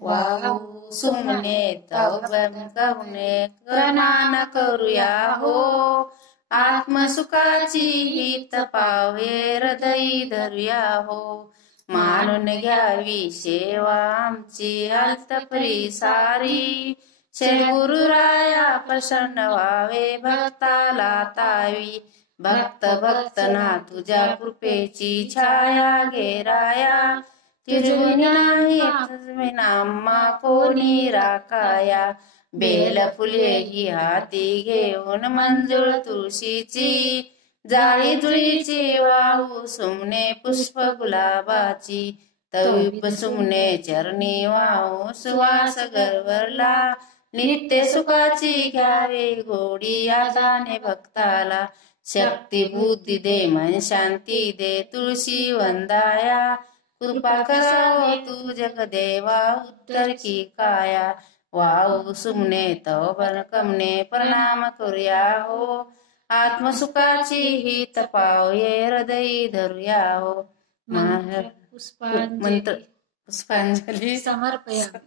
वाहू सुमने तव कवने गणना करूया हो, आत्मसुखाची हित पावे हृदयी धरूया हो. मानून घ्यावी सेवा आमची अल्तपरी सारी, श्री गुरुराया प्रसन्न व्हावे भक्ताला तावी. भक्त भक्त ना तुझ्या कृपेची छाया घेराया, तिजुनी नाही नामा कोणी राखाया. बेल फुले ही हाती घेऊन मंजुळ तुळशीची, जाळी जुळीची वाहू सुमने पुष्प गुलाबाची. तवी सुमने चरणी वाहू सुवास गरवरला, नित्य सुखाची घ्यावे गोडी आदाने भक्ताला. शक्ती बुद्धी दे मन शांती दे तुळशी वंदाया, कृपा करावो तू जगदेवा उत्तर की काया. वाहू सुमने तव कमने प्रणाम करूया हो, आत्मसुखाची हित पावे हृदयी धरूया हो. मंत्र पुष्पांजली समर्पया.